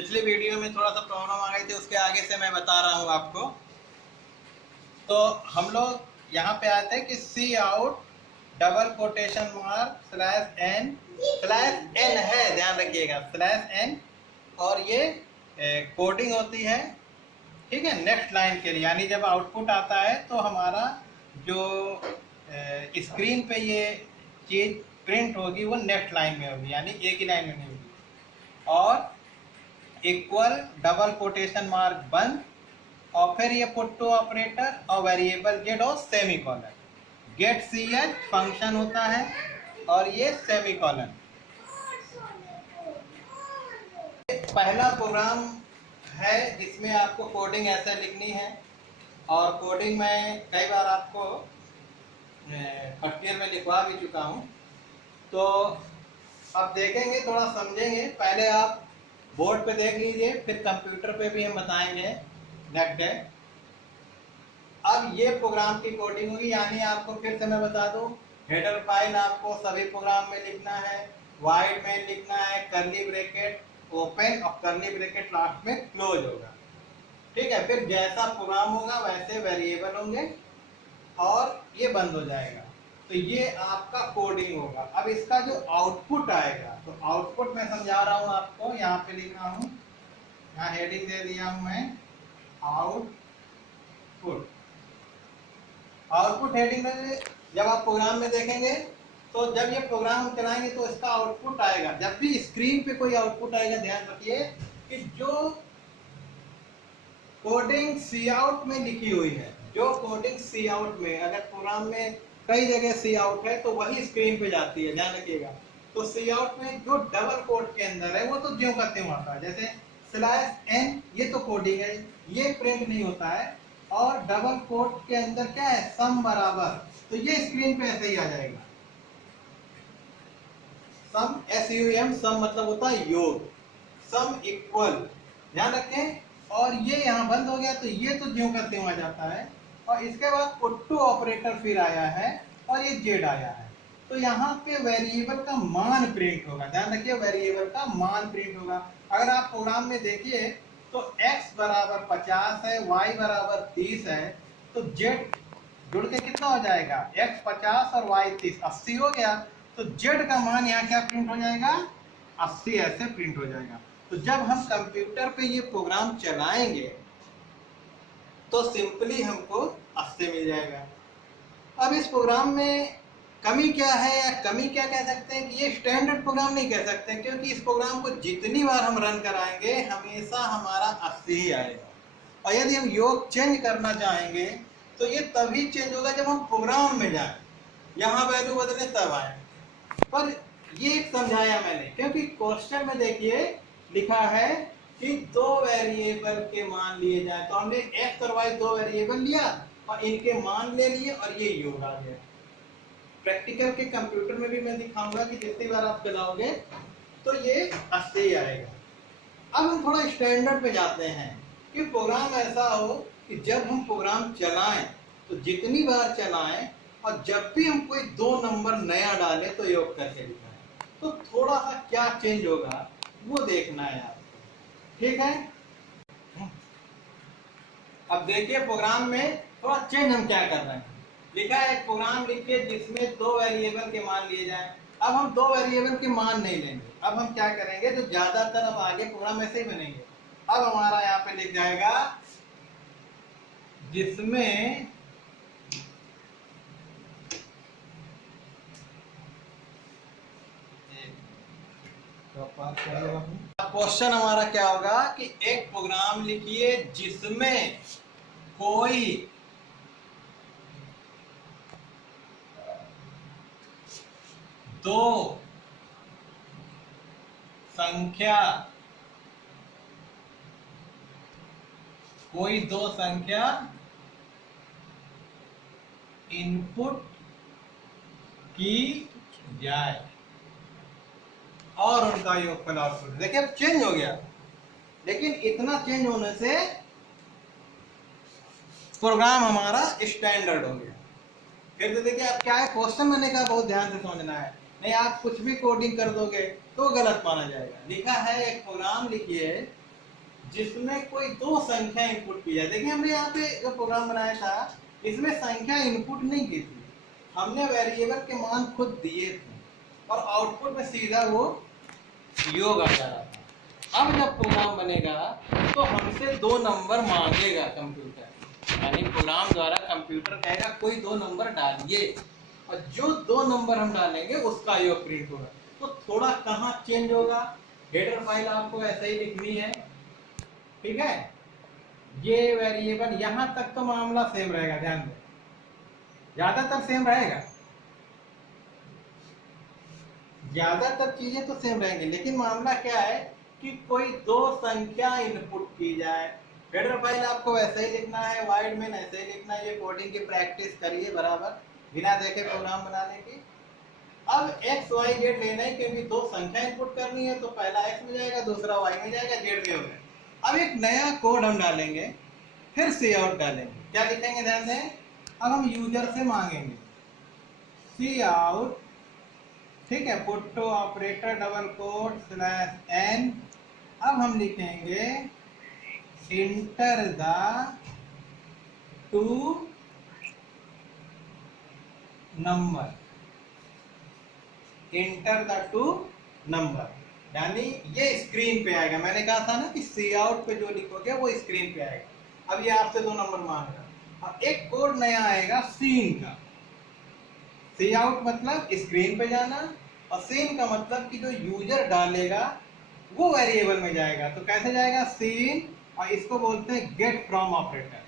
पिछली वीडियो में थोड़ा सा प्रॉब्लम आ गई थी, उसके आगे से मैं बता रहा हूँ आपको। तो हम लोग यहाँ पे आते हैं कि cout double quotation mark /n है, ध्यान रखिएगा /n, और ये कोडिंग होती है, ठीक है, नेक्स्ट लाइन के लिए। यानी जब आउटपुट आता है तो हमारा जो स्क्रीन पे ये चीज़ प्रिंट होगी वो नेक्स्ट लाइन में होगी, यानी एक ही लाइन में नहीं होगी। और इक्वल डबल कोटेशन मार्क बंद, और फिर ये पुट टू ऑपरेटर और वेरिएबल जेड और semicolon. Get C H function होता है और ये सेमी कॉलन। पहला प्रोग्राम है जिसमें आपको कोडिंग ऐसे लिखनी है, और कोडिंग मैं कई बार आपको फर्स्ट ईयर में लिखवा भी चुका हूँ। तो अब देखेंगे, थोड़ा समझेंगे। पहले आप बोर्ड पे देख लीजिए, फिर कंप्यूटर पे भी हम बताएंगे नेक्स्ट डे। अब ये प्रोग्राम की कोडिंग होगी, यानी आपको फिर से मैं बता दूं, हेडर फाइल आपको सभी प्रोग्राम में लिखना है, वाइड में लिखना है, कर्ली ब्रैकेट ओपन और कर्ली ब्रैकेट लास्ट में क्लोज होगा, ठीक है। फिर जैसा प्रोग्राम होगा वैसे वेरिएबल होंगे और ये बंद हो जाएगा। तो ये आपका कोडिंग होगा। अब इसका जो आउटपुट आएगा, तो आउटपुट मैं समझा रहा हूँ आपको, यहाँ पे लिख रहा हूँ, यहाँ हेडिंग दे दिया हूँ मैं, आउटपुट। आउटपुट हेडिंग में जब आप प्रोग्राम में देखेंगे, तो जब ये प्रोग्राम हम चलाएंगे तो इसका आउटपुट आएगा। जब भी स्क्रीन पे कोई आउटपुट आएगा, ध्यान रखिए कि जो कोडिंग सी आउट में लिखी हुई है, जो कोडिंग सी आउट में, अगर प्रोग्राम में कई जगह सी आउट है तो वही स्क्रीन पे जाती है, ध्यान रखिएगा। तो सी आउट में जो डबल कोट के अंदर है वो तो ज्यों का त्यों आता है, जैसे /n, ये तो कोडिंग है, ये प्रिंट नहीं होता है। और डबल कोट के अंदर क्या है, सम बराबर, तो ये स्क्रीन पे ऐसे ही आ जाएगा। सम SUM, सम मतलब होता है योग, सम इक्वल, ध्यान रखें। और ये यहाँ बंद हो गया, तो ये तो ज्यों का त्यों आ जाता है। और इसके बाद पुट टू ऑपरेटर फिर आया है और ये जेड आया है। तो यहाँ पे वेरिएबल का मान प्रिंट होगा, ध्यान रखिए, वेरिएबल का मान प्रिंट होगा। अगर आप प्रोग्राम में देखिए तो x बराबर 50 है, y बराबर 30 है, तो z जुड़ के कितना हो जाएगा, x 50 और y 30, 80 हो गया। तो z का मान यहाँ क्या प्रिंट हो जाएगा, 80 ऐसे प्रिंट हो जाएगा। तो जब हम कंप्यूटर पे ये प्रोग्राम चलाएंगे तो सिंपली हमको 80 मिल जाएगा। अब इस प्रोग्राम में कमी क्या है, या कमी क्या कह सकते हैं कि ये स्टैंडर्ड प्रोग्राम नहीं कह सकते, क्योंकि इस प्रोग्राम को जितनी बार हम रन कराएंगे हमेशा हमारा 80 ही आएगा। और यदि हम योग चेंज करना चाहेंगे तो ये तभी चेंज होगा जब हम प्रोग्राम में जाएं, यहाँ वैल्यू बदले तब आए। पर ये समझाया मैंने, क्योंकि क्वेश्चन में देखिए लिखा है कि दो वेरिएबल के मान लिए जाए, तो हमने x और y दो वेरिएबल लिया और इनके मान ले लिए और ये योग आ गया। प्रैक्टिकल के कंप्यूटर में भी मैं दिखाऊंगा कि जितनी बार आप चलाओगे तो ये 80 आएगा। अब हम थोड़ा स्टैंडर्ड पे जाते हैं कि प्रोग्राम ऐसा हो कि जब हम प्रोग्राम चलाएं तो जितनी बार चलाएं और जब भी हम कोई दो नंबर नया डालें तो योग करके दिखाएं। तो थोड़ा सा क्या चेंज होगा वो देखना है आपको, ठीक है। अब देखिए प्रोग्राम में थोड़ा चेंज हम क्या कर रहे हैं। लिखा है एक प्रोग्राम लिखिए जिसमें दो वेरिएबल के मान लिए जाएं। अब हम दो वेरिएबल के मान नहीं लेंगे, अब हम क्या करेंगे, तो ज्यादातर अब आगे प्रोग्राम ऐसे ही बनेंगे। अब हमारा यहाँ पे लिख जाएगा जिसमें क्वेश्चन हमारा क्या होगा कि एक प्रोग्राम लिखिए जिसमें कोई दो संख्या इनपुट की जाए और उनका योगफल आउटपुट। देखिए अब चेंज हो गया, लेकिन इतना चेंज होने से प्रोग्राम हमारा स्टैंडर्ड हो गया। फिर तो देखिए अब क्या है, क्वेश्चन मैंने कहा बहुत ध्यान से समझना है, नहीं आप कुछ भी कोडिंग कर दोगे तो गलत माना जाएगा। लिखा है एक प्रोग्राम लिखिए जिसमें कोई दो संख्या इनपुट की जाए। देखिए हमने यहाँ पे जो प्रोग्राम बनाया था इसमें संख्या इनपुट नहीं की थी, हमने वेरिएबल के मान खुद दिए थे और आउटपुट में सीधा वो योग आ जा रहा था। अब जब प्रोग्राम बनेगा तो हमसे दो नंबर मांगेगा कंप्यूटर, यानी प्रोग्राम द्वारा कंप्यूटर कहेगा कोई दो नंबर डालिए, और जो दो नंबर हम डालेंगे उसका योग प्रिंट होगा। तो थोड़ा कहाँ चेंज होगा, हेडर फाइल आपको ऐसे ही लिखनी है, ठीक है। ये वेरिएबल यहां तक तो मामला सेम रहेगा, ध्यान दें, ज्यादातर सेम रहेगा, ज्यादातर चीजें तो सेम रहेंगी, लेकिन मामला क्या है कि कोई दो संख्या इनपुट की जाए। हेडर फाइल आपको वैसे ही लिखना है, वाइड में ऐसे ही लिखना है। ये कोडिंग की प्रैक्टिस करिए बराबर, बिना देखे प्रोग्राम बनाने की। अब एक्स वाई जेड लेना है, क्योंकि दो संख्या इनपुट करनी है, तो पहला एक्स में जाएगा, दूसरा वाई में जाएगा, जेड में होगा। अब एक नया कोड हम डालेंगे, फिर सी आउट डालेंगे। क्या लिखेंगे, ध्यान दें, अब हम यूजर से मांगेंगे सी आउट, ठीक है, put to operator double quote slash n. अब हम लिखेंगे enter the two number, enter the two number, यानी ये स्क्रीन पे आएगा। मैंने कहा था ना कि सी आउट पे जो लिखोगे वो स्क्रीन पे आएगा। अब ये आपसे दो नंबर मांग रहा, अब एक कोड नया आएगा सीन का। सी आउट मतलब स्क्रीन पे जाना, और सीन का मतलब कि जो यूजर डालेगा वो वेरिएबल में जाएगा। तो कैसे जाएगा, सीन, और इसको बोलते हैं गेट फ्रॉम ऑपरेटर।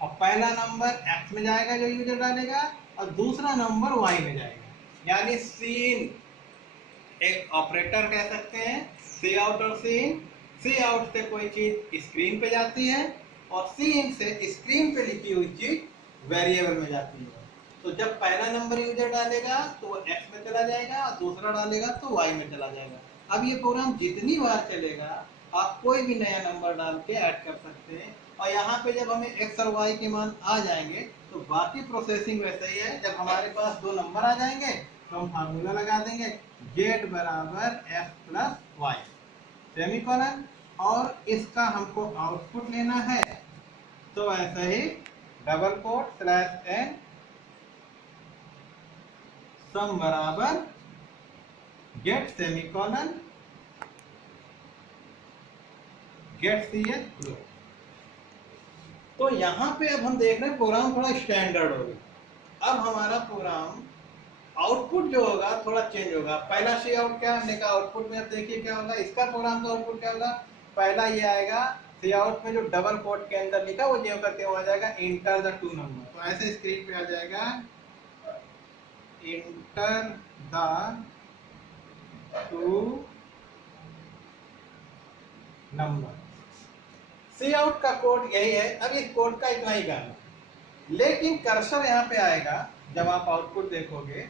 और पहला नंबर एक्स में जाएगा जो यूजर डालेगा, और दूसरा नंबर वाई में जाएगा। यानी सीन एक ऑपरेटर कह सकते हैं, सी आउट और सीन। सी आउट से कोई चीज स्क्रीन पे जाती है, और सीन से स्क्रीन पे लिखी हुई चीज वेरिएबल में जाती है। तो जब पहला नंबर यूजर डालेगा तो वो एक्स में चला जाएगा, और दूसरा डालेगा तो वाई में चला जाएगा। अब ये प्रोग्राम जितनी बार चलेगा आप कोई भी नया नंबर डाल के ऐड कर सकते हैं। और यहाँ पे जब हमें एक्स और वाई के मान आ जाएंगे तो बाकी प्रोसेसिंग वैसे ही है। जब हमारे पास दो नंबर आ जाएंगे तो हम फार्मूला लगा देंगे, जेड बराबर एक्स प्लस वाई, सेमीकोलन, और इसका हमको आउटपुट लेना है, तो ऐसा ही double quote slash N sum बराबर get semicolon get C H close. तो यहाँ पे अब हम देख रहे हैं प्रोग्राम थोड़ा स्टैंडर्ड हो गया। अब हमारा प्रोग्राम आउटपुट जो होगा थोड़ा चेंज होगा। पहला सी आउट क्या हमने कहा, आउटपुट में अब देखिए क्या होगा, इसका प्रोग्राम का आउटपुट क्या होगा, पहला ये आएगा सी आउट में जो डबल कोट के अंदर लिखा वो जो करते हो आ जाएगा इंटर द टू नंबर। तो ऐसे स्क्रीन पे आ जाएगा enter the two number. C out का कोड यही है। अब इस कोड का इतना ही काम है, लेकिन कर्सर यहाँ पे आएगा जब आप आउटपुट देखोगे।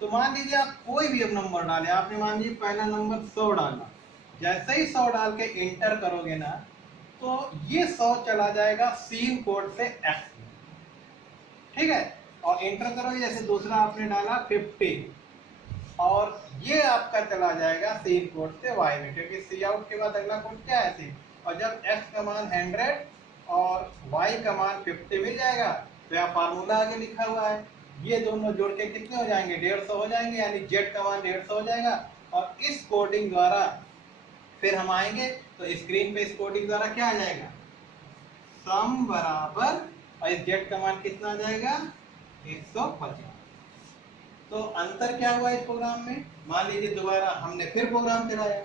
तो मान लीजिए आप कोई भी अब नंबर डाले, आपने मान लीजिए पहला नंबर 100 डाला, जैसे ही 100 डाल के इंटर करोगे ना तो ये 100 चला जाएगा सीन कोड से एक्स में, ठीक है। और इंटर करोगे, जैसे दूसरा आपने डाला 50, और ये आपका चला जाएगा सीन कोड से वाई में, क्योंकि सी आउट के बाद अगला कोड क्या है सी। और जब एक्स का मान 100 और वाई का मान 50 मिल जाएगा तो यहाँ फार्मूला आगे लिखा हुआ है, ये दोनों जोड़ के कितने हो जाएंगे, 150 हो जाएंगे, यानी जेड का मान 150 हो जाएगा। और इस कोडिंग द्वारा फिर हम आएंगे तो स्क्रीन पे इस कोडिंग द्वारा क्या आ जाएगा, सम बराबर, और इस जेड का मान कितना आ जाएगा 150। तो अंतर क्या हुआ इस प्रोग्राम में, मान लीजिए दोबारा हमने फिर प्रोग्राम चलाया,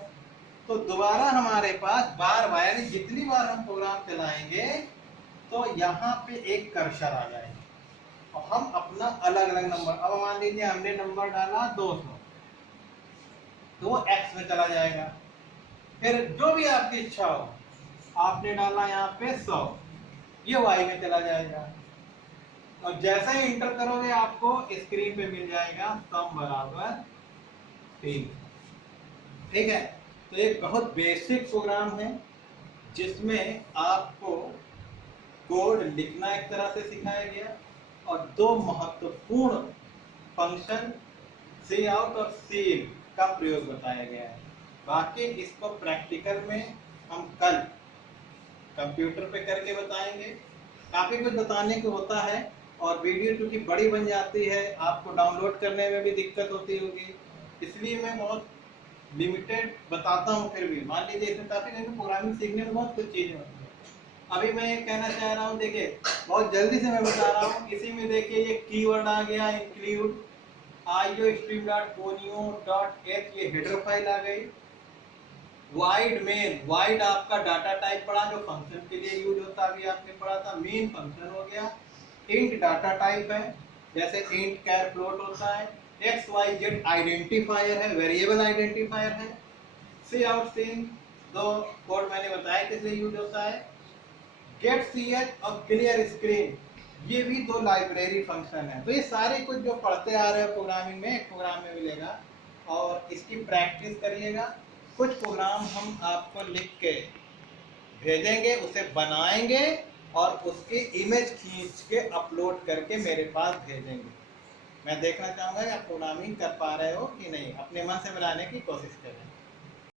तो दोबारा हमारे पास बार बार यानी जितनी बार हम प्रोग्राम चलाएंगे तो यहाँ पे एक कर्सर आ जाएगा और हम अपना अलग अलग नंबर, अब मान लीजिए हमने नंबर डाला 200 तो वो एक्स में चला जाएगा। फिर जो भी आपकी इच्छा हो, आपने डाला यहाँ पे 100, ये वाई में चला जाएगा। और जैसे ही इंटर करोगे आपको स्क्रीन पे मिल जाएगा सम बराबर 3, ठीक है। तो एक बहुत बेसिक प्रोग्राम है जिसमें आपको कोड लिखना एक तरह से सिखाया गया और दो महत्वपूर्ण फंक्शन सी आउट और सी इन का प्रयोग बताया गया है। बाकी इसको प्रैक्टिकल में हम कल कंप्यूटर पे करके बताएंगे। काफ़ी कुछ बताने को होता है और वीडियो चूँकि बड़ी बन जाती है, आपको डाउनलोड करने में भी दिक्कत होती होगी, इसलिए मैं बहुत लिमिटेड बताता हूँ। फिर भी मान लीजिए इसमें काफ़ी प्रोग्रामिंग सीखने में बहुत कुछ चीज़ें होती हैं। अभी मैं ये कहना चाह रहा हूँ, देखिए बहुत जल्दी से मैं बता रहा हूँ। इसी में देखिए ये कीवर्ड आ गया इंक्लूड iostream.conio.h, ये हेडर फाइल आ गई। वाइड मेन, वाइड आपका डाटा टाइप पड़ा जो फंक्शन के लिए यूज होता है, अभी आपने पढ़ा था। मेन फंक्शन हो गया। इंट डाटा टाइप है, जैसे इंट कैर फ्लोट होता है। एक्स वाई जेड आइडेंटिफायर है, वेरिएबल आइडेंटिफायर है। सी आउट सिन, दो कोड मैंने बताया किस लिए यूज होता है। गेट ch और क्लियर स्क्रीन, ये भी दो लाइब्रेरी फंक्शन है। तो ये सारे कुछ जो पढ़ते आ रहे हैं प्रोग्रामिंग में, एक प्रोग्राम में मिलेगा और इसकी प्रैक्टिस करिएगा। कुछ प्रोग्राम हम आपको लिख के भेजेंगे, उसे बनाएंगे और उसकी इमेज खींच के अपलोड करके मेरे पास भेजेंगे। मैं देखना चाहूँगा कि आप प्रोग्रामिंग कर पा रहे हो कि नहीं, अपने मन से बनाने की कोशिश करें।